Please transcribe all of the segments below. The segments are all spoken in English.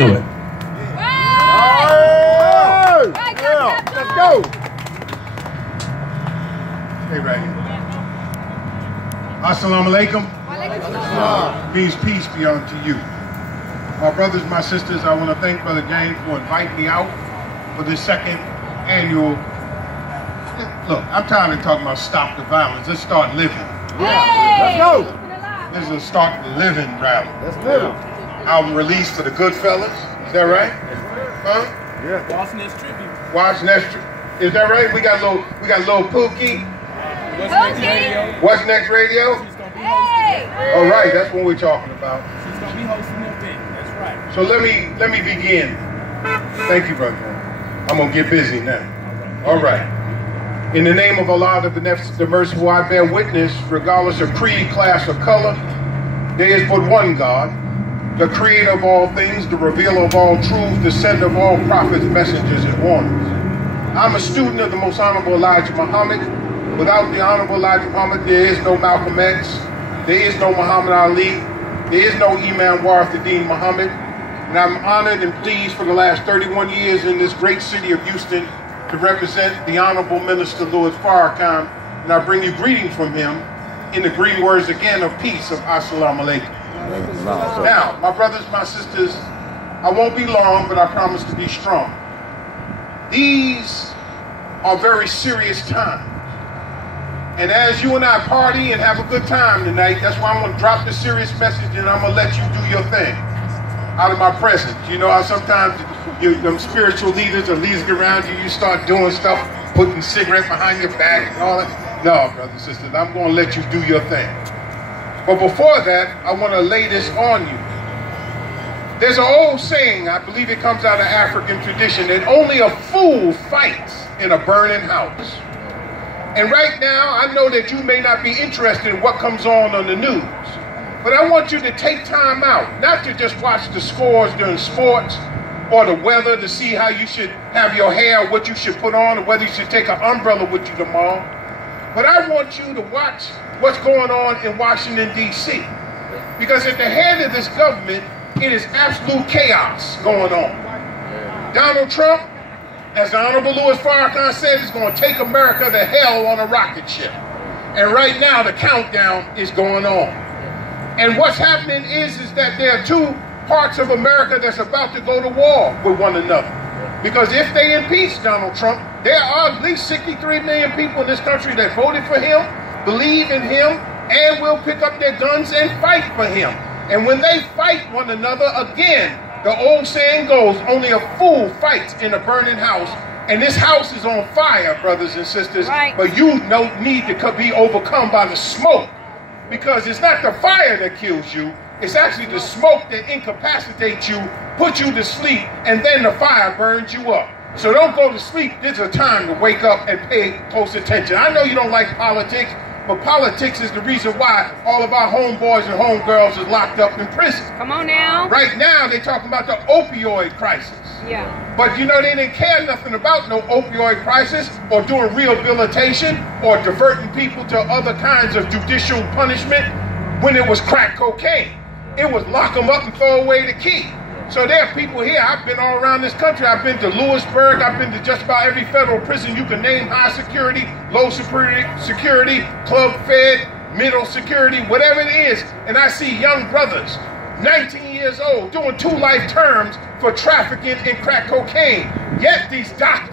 Do it. Let's go. Stay right here. Assalamu alaikum. Means peace be unto you. My brothers, my sisters, I want to thank Brother James for inviting me out for this second annual. Look, I'm tired of talking about stop the violence. Let's start living. Let's go. This is a start the living rally. Let's go. Album release for the good fellas. Is that right? Huh? Yeah. Watch next tribute. Watch next. Is that right? We got little Pookie. What's next radio? What's next radio? She's gonna be hosting it. All right, that's what we're talking about. She's gonna be hosting the event. That's right. So let me begin. Thank you, brother. I'm gonna get busy now. All right. In the name of Allah, the merciful, I bear witness, regardless of creed, class, or color, there is but one God, the creator of all things, the revealer of all truth, the sender of all prophets, messengers, and warners. I'm a student of the most honorable Elijah Muhammad. Without the honorable Elijah Muhammad, there is no Malcolm X, there is no Muhammad Ali, there is no Imam Warithuddin Muhammad. And I'm honored and pleased for the last 31 years in this great city of Houston to represent the Honorable Minister Louis Farrakhan, and I bring you greetings from him in the green words again of peace of Assalamu alaikum. Now, my brothers, my sisters, I won't be long, but I promise to be strong. These are very serious times. And as you and I party and have a good time tonight, that's why I'm going to drop the serious message and I'm going to let you do your thing out of my presence. You know how sometimes them spiritual leaders or leaders around you, you start doing stuff, putting cigarettes behind your back and all that. No, brothers and sisters, I'm going to let you do your thing. But before that, I want to lay this on you. There's an old saying, I believe it comes out of African tradition, that only a fool fights in a burning house. And right now, I know that you may not be interested in what comes on the news, but I want you to take time out, not to just watch the scores during sports or the weather to see how you should have your hair, what you should put on, or whether you should take an umbrella with you tomorrow. But I want you to watch what's going on in Washington, D.C. Because at the head of this government, it is absolute chaos going on. Donald Trump, as the Honorable Louis Farrakhan said, is going to take America to hell on a rocket ship. And right now, the countdown is going on. And what's happening is that there are two parts of America that's about to go to war with one another. Because if they impeach Donald Trump, there are at least 63 million people in this country that voted for him, believe in him, and will pick up their guns and fight for him. And when they fight one another, again, the old saying goes, only a fool fights in a burning house. And this house is on fire, brothers and sisters. Right. But you don't need to be overcome by the smoke. Because it's not the fire that kills you. It's actually the smoke that incapacitates you, puts you to sleep, and then the fire burns you up. So don't go to sleep. This is a time to wake up and pay close attention. I know you don't like politics, but politics is the reason why all of our homeboys and homegirls is locked up in prison. Come on now. Right now, they're talking about the opioid crisis. Yeah. But you know, they didn't care nothing about no opioid crisis or doing rehabilitation or diverting people to other kinds of judicial punishment when it was crack cocaine. It was lock them up and throw away the key. So there are people here, I've been all around this country. I've been to Lewisburg, I've been to just about every federal prison you can name, high security, low security, club fed, middle security, whatever it is. And I see young brothers, 19 years old, doing 2 life terms for trafficking in crack cocaine. Yet these doctors,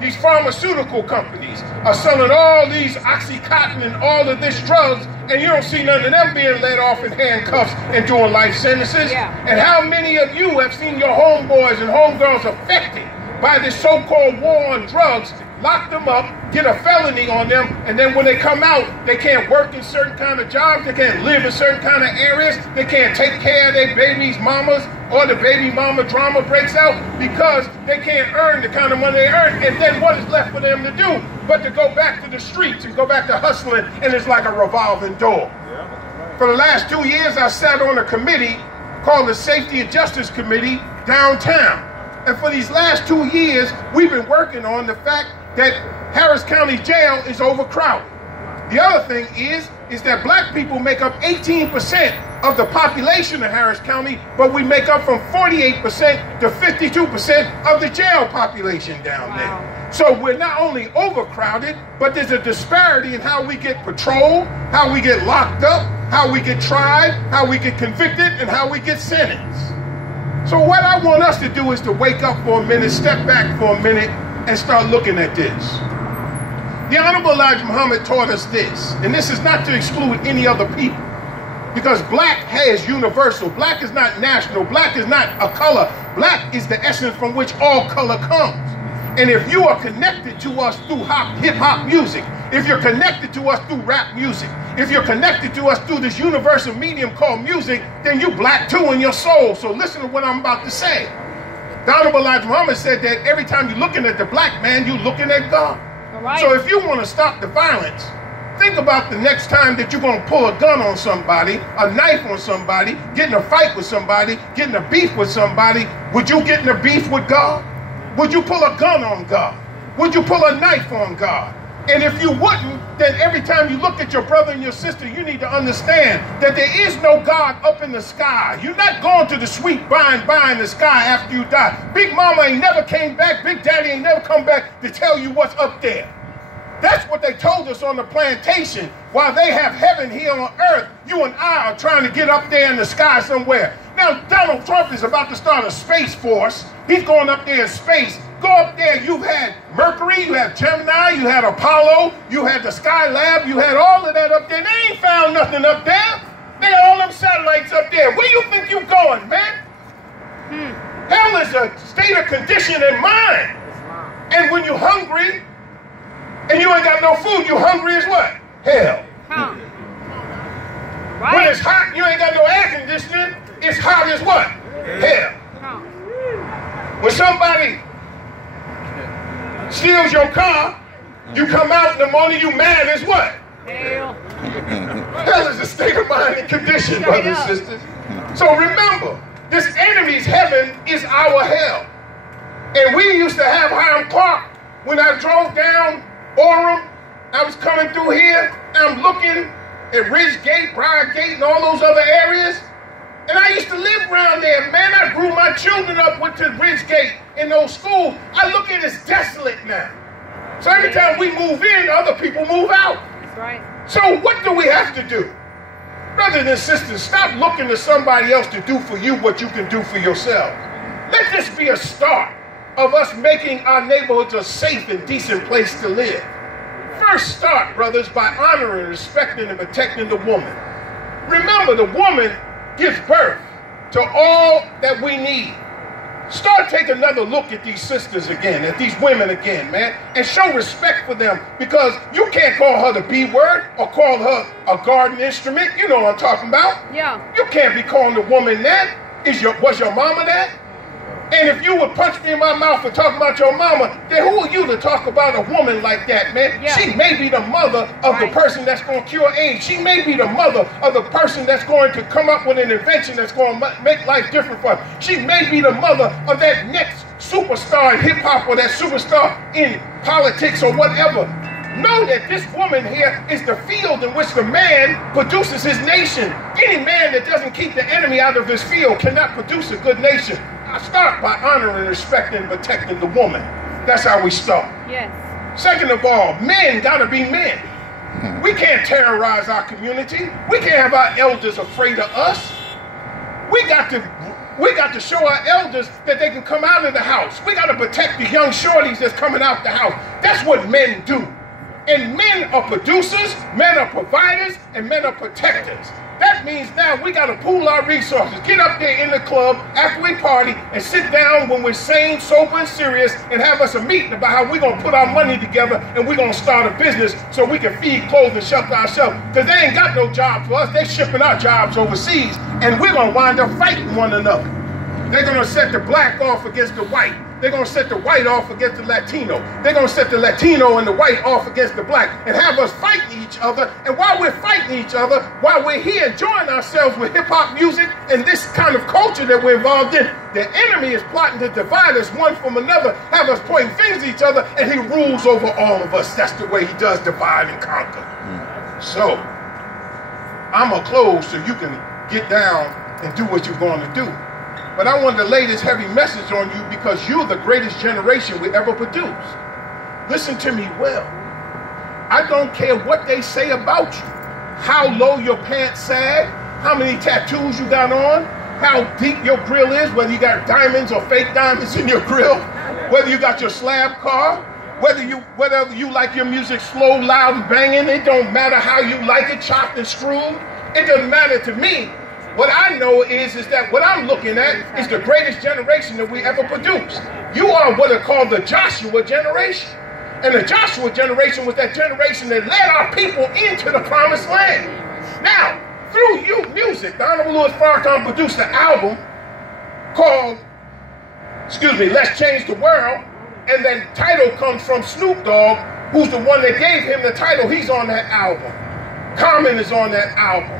these pharmaceutical companies are selling all these Oxycontin and all of this drugs, and you don't see none of them being let off in handcuffs and doing life sentences. Yeah. And how many of you have seen your homeboys and homegirls affected by this so-called war on drugs, lock them up, get a felony on them, and then when they come out, they can't work in certain kind of jobs, they can't live in certain kind of areas, they can't take care of their babies' mamas, or the baby mama drama breaks out because they can't earn the kind of money they earn. And then what is left for them to do but to go back to the streets and go back to hustling, and it's like a revolving door. For the last 2 years, I sat on a committee called the Safety and Justice Committee downtown. And for these last 2 years, we've been working on the fact that Harris County Jail is overcrowded. The other thing is that black people make up 18% of the population of Harris County, but we make up from 48% to 52% of the jail population down there. So we're not only overcrowded, but there's a disparity in how we get patrolled, how we get locked up, how we get tried, how we get convicted, and how we get sentenced. So what I want us to do is to wake up for a minute, step back for a minute, and start looking at this. The Honorable Elijah Muhammad taught us this, and this is not to exclude any other people, because black is universal. Black is not national. Black is not a color. Black is the essence from which all color comes. And if you are connected to us through hip-hop music, if you're connected to us through rap music, if you're connected to us through this universal medium called music, then you black too in your soul. So listen to what I'm about to say. The Honorable Elijah Muhammad said that every time you're looking at the black man, you're looking at God. Right. So if you want to stop the violence, think about the next time that you're going to pull a gun on somebody, a knife on somebody, get in a fight with somebody, get in a beef with somebody. Would you get in a beef with God? Would you pull a gun on God? Would you pull a knife on God? And if you wouldn't, then every time you look at your brother and your sister, you need to understand that there is no God up in the sky. You're not going to the sweet by and by in the sky after you die. Big Mama ain't never came back. Big Daddy ain't never come back to tell you what's up there. That's what they told us on the plantation. While they have heaven here on earth, you and I are trying to get up there in the sky somewhere. Now, Donald Trump is about to start a space force. He's going up there in space. Go up there, you've had Mercury, you had Gemini, you had Apollo, you had the Skylab, you had all of that up there. They ain't found nothing up there. They got all them satellites up there. Where you think you going, man? Hell is a state of condition in mind. And when you're hungry, and you ain't got no food, you hungry as what? Hell. Right. When it's hot, you ain't got no air conditioning, it's hot as what? Hell. When somebody steals your car, you come out in the morning, you mad as what? Hell. Hell is a state of mind and condition, brothers and sisters. So remember, this enemy's heaven is our hell. And we used to have Hiram Clark when I drove down Orem. I was coming through here, and I'm looking at Ridgegate, Briargate, and all those other areas. And I used to live around there, man. I grew my children up, went to Ridgegate in those schools. I look at it as desolate now. So every time we move in, other people move out. That's right. So what do we have to do? Brothers and sisters, stop looking to somebody else to do for you what you can do for yourself. Let this be a start of us making our neighborhoods a safe and decent place to live. First start, brothers, by honoring, respecting, and protecting the woman. Remember, the woman gives birth to all that we need. Start taking another look at these sisters again, at these women again, man, and show respect for them, because you can't call her the B word or call her a garden instrument. You know what I'm talking about. Yeah. You can't be calling the woman that. Was your mama that? And if you would punch me in my mouth for talking about your mama, then who are you to talk about a woman like that, man? Yeah. She may be the mother of the person that's going to cure AIDS. She may be the mother of the person that's going to come up with an invention that's going to make life different for her. She may be the mother of that next superstar in hip-hop or that superstar in politics or whatever. Know that this woman here is the field in which the man produces his nation. Any man that doesn't keep the enemy out of his field cannot produce a good nation. I start by honoring, respecting, and protecting the woman. That's how we start. Yes. Second of all, men gotta be men. We can't terrorize our community. We can't have our elders afraid of us. We got to show our elders that they can come out of the house. We got to protect the young shorties that's coming out the house. That's what men do. And men are producers, men are providers, and men are protectors. That means now we got to pool our resources, get up there in the club after we party, and sit down when we're sane, sober, and serious, and have us a meeting about how we're going to put our money together and we're going to start a business so we can feed, clothe, and shelter ourselves. Because they ain't got no job for us. They're shipping our jobs overseas, and we're going to wind up fighting one another. They're going to set the black off against the white. They're going to set the white off against the Latino. They're going to set the Latino and the white off against the black and have us fighting each other. And while we're fighting each other, while we're here enjoying ourselves with hip-hop music and this kind of culture that we're involved in, the enemy is plotting to divide us one from another, have us pointing fingers at each other, and he rules over all of us. That's the way he does divide and conquer. So, I'm going to close so you can get down and do what you're going to do. But I wanted to lay this heavy message on you because you're the greatest generation we ever produced. Listen to me well. I don't care what they say about you, how low your pants sag, how many tattoos you got on, how deep your grill is, whether you got diamonds or fake diamonds in your grill, whether you got your slab car, whether you like your music slow, loud, and banging. It don't matter how you like it, chopped and screwed. It doesn't matter to me. What I know is that what I'm looking at is the greatest generation that we ever produced. You are what are called the Joshua generation. And the Joshua generation was that generation that led our people into the promised land. Now, through you music, the Honorable Louis Farrakhan produced an album called, Let's Change the World. And that title comes from Snoop Dogg, who's the one that gave him the title. He's on that album. Common is on that album.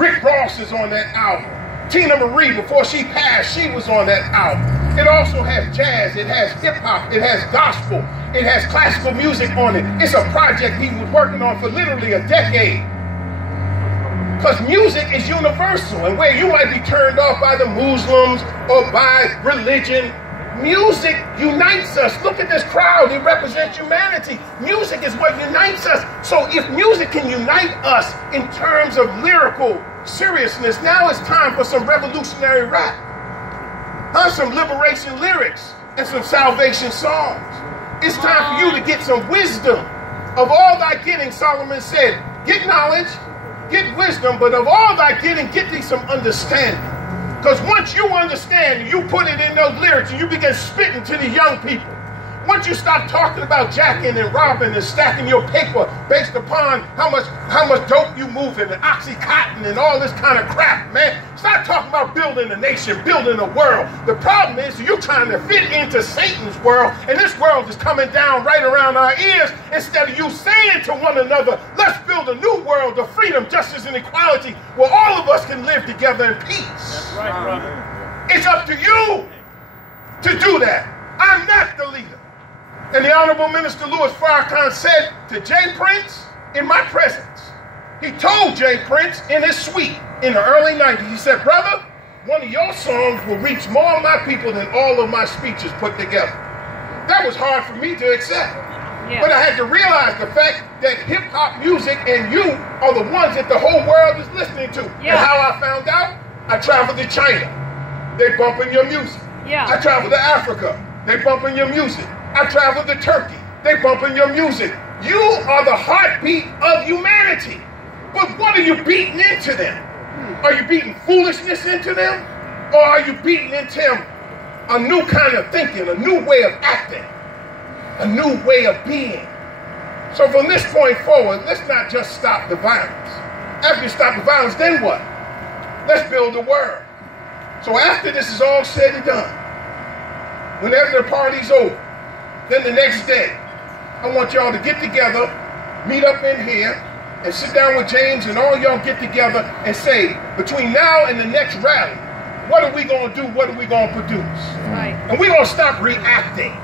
Rick Ross is on that album. Tina Marie, before she passed, she was on that album. It also has jazz, it has hip hop, it has gospel, it has classical music on it. It's a project he was working on for literally a decade. Because music is universal, and where you might be turned off by the Muslims or by religion, music unites us. Look at this crowd, it represents humanity. Music is what unites us. So if music can unite us in terms of lyrical seriousness, now it's time for some revolutionary rap. Some liberation lyrics and some salvation songs. It's time for you to get some wisdom. Of all thy getting, Solomon said, get knowledge, get wisdom, but of all thy getting, get thee some understanding. Because once you understand, you put it in those lyrics and you begin spitting to the young people. Once you stop talking about jacking and robbing and stacking your paper based upon how much dope you moving and Oxycontin and all this kind of crap, man. Stop talking about building a nation, building a world. The problem is you're trying to fit into Satan's world, and this world is coming down right around our ears instead of you saying to one another, let's build a new world of freedom, justice, and equality where all of us can live together in peace. That's right, brother. It's up to you to do that. I'm not the leader. And the Honorable Minister Louis Farrakhan said to Jay Prince in my presence, he told Jay Prince in his suite in the early 90s, he said, brother, one of your songs will reach more of my people than all of my speeches put together. That was hard for me to accept. Yeah. But I had to realize the fact that hip-hop music and you are the ones that the whole world is listening to. Yeah. And how I found out? I traveled to China. They bumping your music. Yeah. I traveled to Africa. They bumping your music. I traveled to Turkey. They bumping your music. You are the heartbeat of humanity. But what are you beating into them? Are you beating foolishness into them? Or are you beating into them a new kind of thinking, a new way of acting, a new way of being? So from this point forward, let's not just stop the violence. After you stop the violence, then what? Let's build a world. So after this is all said and done, whenever the party's over, then the next day, I want y'all to get together, meet up in here, and sit down with James and all y'all get together and say, between now and the next rally, what are we going to do? What are we going to produce? Right. And we're going to stop reacting.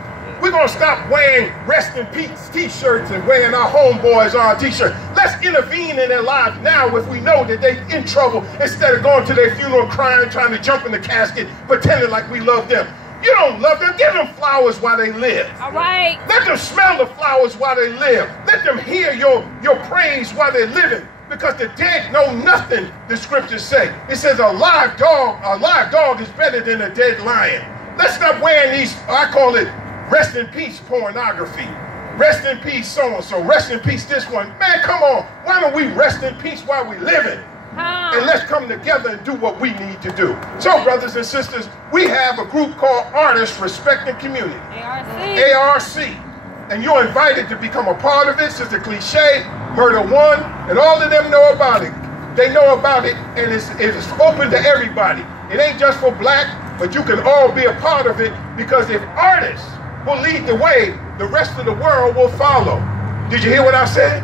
We're going to stop wearing rest in peace t-shirts and wearing our homeboys on t-shirts. Let's intervene in their lives now if we know that they're in trouble instead of going to their funeral crying, trying to jump in the casket, pretending like we love them. You don't love them. Give them flowers while they live. All right. Let them smell the flowers while they live. Let them hear your praise while they're living. Because the dead know nothing, the scriptures say. It says a live dog is better than a dead lion. Let's stop wearing these, I call it rest in peace pornography. Rest in peace so-and-so. Rest in peace this one. Man, come on. Why don't we rest in peace while we living? And let's come together and do what we need to do. So, brothers and sisters, we have a group called Artists Respecting Community. ARC. And you're invited to become a part of it. Sister Cliche, Murder One, and all of them know about it. They know about it, and it is open to everybody. It ain't just for black, but you can all be a part of it, because if artists will lead the way, the rest of the world will follow. Did you hear what I said?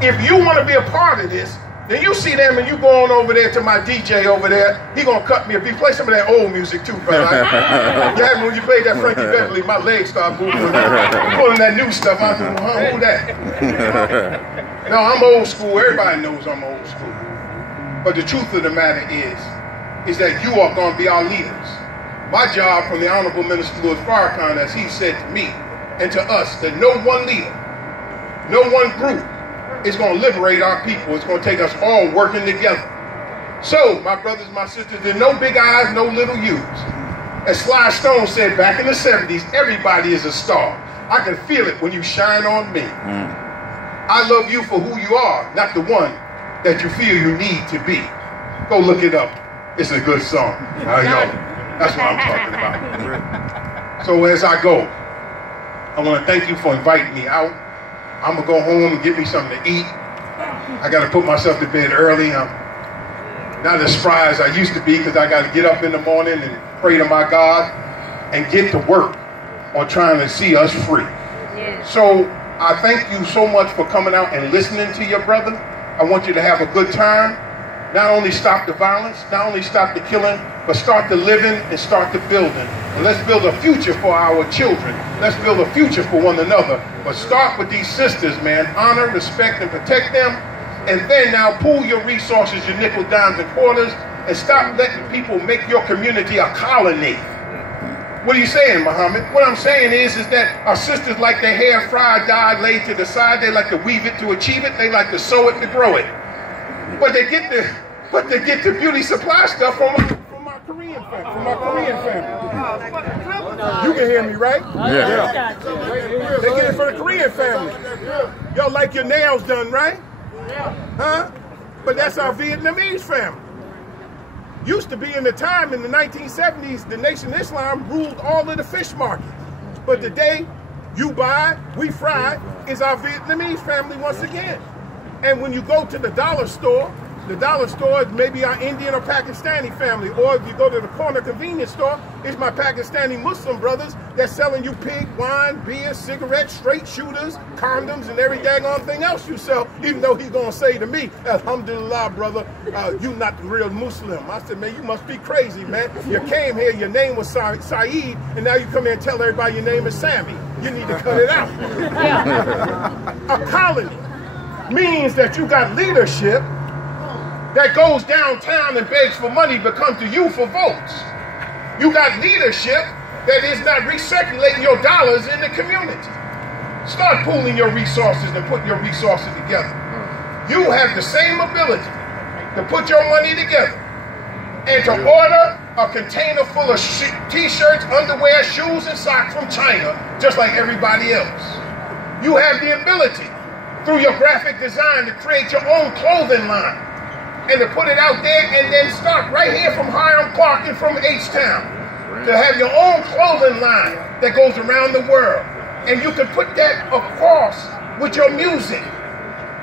If you want to be a part of this, then you see them and you go on over there to my DJ over there. He gonna cut me a beat. Play some of that old music too, brother. When you played that Frankie Beverly, my legs start moving. Pulling that new stuff. I said, who that? No, I'm old school. Everybody knows I'm old school. But the truth of the matter is that you are going to be our leaders. My job from the Honorable Minister Louis Farrakhan, as he said to me and to us, that no one leader, no one group is going to liberate our people. It's going to take us all working together. So, my brothers, my sisters, there's no big eyes, no little U's. As Sly Stone said back in the 70s, everybody is a star. I can feel it when you shine on me. I love you for who you are, not the one that you feel you need to be. Go look it up. It's a good song. That's what I'm talking about. So as I go, I want to thank you for inviting me out. I'm going to go home and get me something to eat. I got to put myself to bed early. I'm not as spry as I used to be because I got to get up in the morning and pray to my God and get to work on trying to see us free. So I thank you so much for coming out and listening to your brother. I want you to have a good time. Not only stop the violence, not only stop the killing, but start the living and start the building. And let's build a future for our children. Let's build a future for one another. But start with these sisters, man. Honor, respect, and protect them. And then now pool your resources, your nickel, dimes, and quarters, and stop letting people make your community a colony. What are you saying, Muhammad? What I'm saying is that our sisters like their hair fried, dyed, laid to the side. They like to weave it to achieve it. They like to sew it to grow it. But they get the beauty supply stuff from my Korean family. You can hear me, right? Yeah. They get it from the Korean family. Y'all like your nails done, right? Huh? But that's our Vietnamese family. Used to be in the time in the 1970s, the Nation of Islam ruled all of the fish markets. But today, you buy, we fry, is our Vietnamese family once again. And when you go to the dollar store is maybe our Indian or Pakistani family. Or if you go to the corner convenience store, it's my Pakistani Muslim brothers that's selling you pig, wine, beer, cigarettes, straight shooters, condoms, and every daggone thing else you sell, even though he's going to say to me, Alhamdulillah, brother, you not the real Muslim. I said, man, you must be crazy, man. You came here, your name was Saeed, and now you come here and tell everybody your name is Sammy. You need to cut it out. A colony means that you got leadership that goes downtown and begs for money but comes to you for votes. You got leadership that is not recirculating your dollars in the community. Start pooling your resources and putting your resources together. You have the same ability to put your money together and to order a container full of t-shirts, underwear, shoes, and socks from China, just like everybody else. You have the ability through your graphic design to create your own clothing line and to put it out there and then start right here from Hiram Park and from H-Town to have your own clothing line that goes around the world. And you can put that across with your music.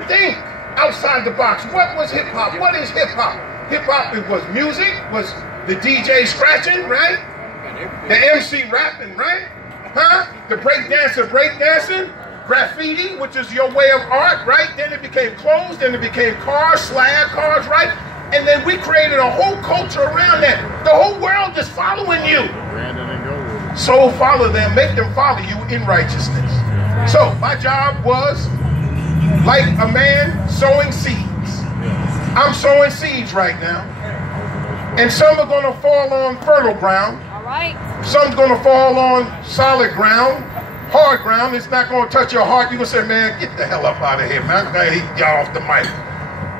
Think outside the box. What was hip-hop? What is hip-hop? Hip-hop was music, was the DJ scratching, right? The MC rapping, right? Huh? The breakdancer breakdancing. Graffiti, which is your way of art, right? Then it became clothes, then it became cars, slab cars, right? And then we created a whole culture around that. The whole world is following you. So follow them, make them follow you in righteousness. So my job was like a man sowing seeds. I'm sowing seeds right now. And some are going to fall on fertile ground. All right. Some's going to fall on solid ground. Hard ground, it's not going to touch your heart. You're going to say, man, get the hell up out of here, man. I'm going to get off the mic.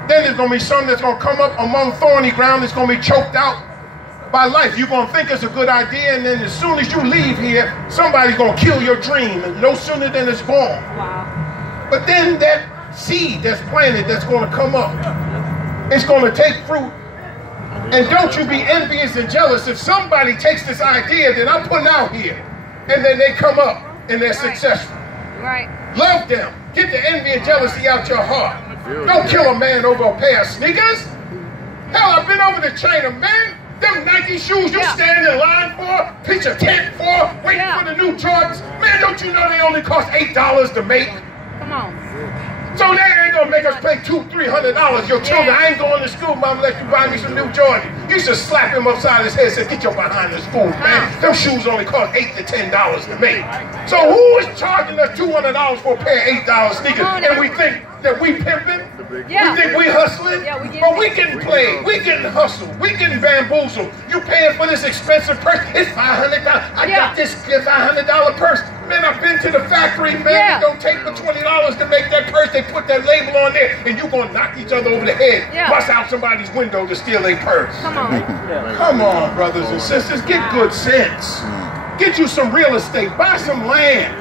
Then there's going to be some that's going to come up among thorny ground that's going to be choked out by life. You're going to think it's a good idea, and then as soon as you leave here, somebody's going to kill your dream, and no sooner than it's born. Wow. But then that seed that's planted that's going to come up, it's going to take fruit. And don't you be envious and jealous if somebody takes this idea that I'm putting out here, and then they come up and they're successful. Right. Love them. Get the envy and jealousy out your heart. Don't kill a man over a pair of sneakers. Hell, I've been over to China, man. Them Nike shoes you stand in line for, pitch a tent for, waiting for the new Jordans. Man, don't you know they only cost $8 to make? Come on. So they ain't gonna make us pay $200-300. Your children, I ain't going to school, Mom, let you buy me some new Jordans. You should slap him upside his head and say, get your behind the school, man. Them shoes only cost $8 to $10 to make. So who is charging us $200 for a pair of $8 sneakers? And we think that we pimping? Yeah. You think we hustling? Yeah, we getting But we getting played. We getting hustled. We getting bamboozled. You paying for this expensive purse. It's $500. I got this $500 purse. Man, I've been to the factory, man. Yeah. It don't take but $20 to make that purse. They put that label on there, and you gonna knock each other over the head. Yeah. Bust out somebody's window to steal a purse. Come on. Come on, brothers and sisters. Get good sense. Get you some real estate. Buy some land.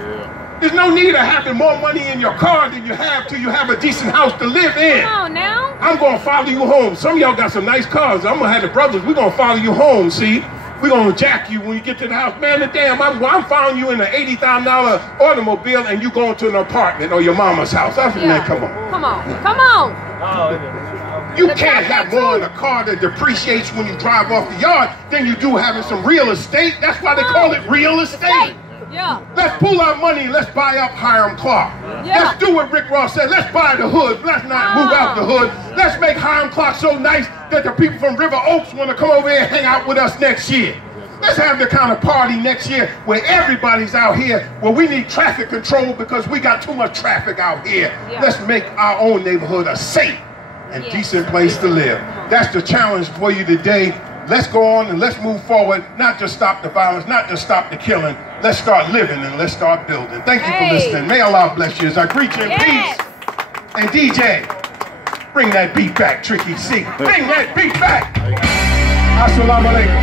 There's no need of having more money in your car than you have till you have a decent house to live in. Come on now. I'm going to follow you home. Some of y'all got some nice cars. I'm going to have the brothers. We're going to follow you home, see? We're going to jack you when you get to the house. Man, I'm following you in an $80,000 automobile and you going to an apartment or your mama's house. I said, man, come on. Come on. Come on. You can't have more in a car that depreciates when you drive off the yard than you do having some real estate. That's why they call it real estate. Yeah. Let's pull our money. Let's buy up Hiram Clark. Yeah. Let's do what Rick Ross said. Let's buy the hood. Let's not move out the hood. Let's make Hiram Clark so nice that the people from River Oaks want to come over here and hang out with us next year. Let's have the kind of party next year where everybody's out here, where we need traffic control because we got too much traffic out here. Yeah. Let's make our own neighborhood a safe and decent place to live. That's the challenge for you today. Let's go on and let's move forward, not just stop the violence, not just stop the killing. Let's start living and let's start building. Thank you for listening. May Allah bless you as I greet you in peace. And DJ, bring that beat back, Tricky C. Bring that beat back. Assalamu alaikum.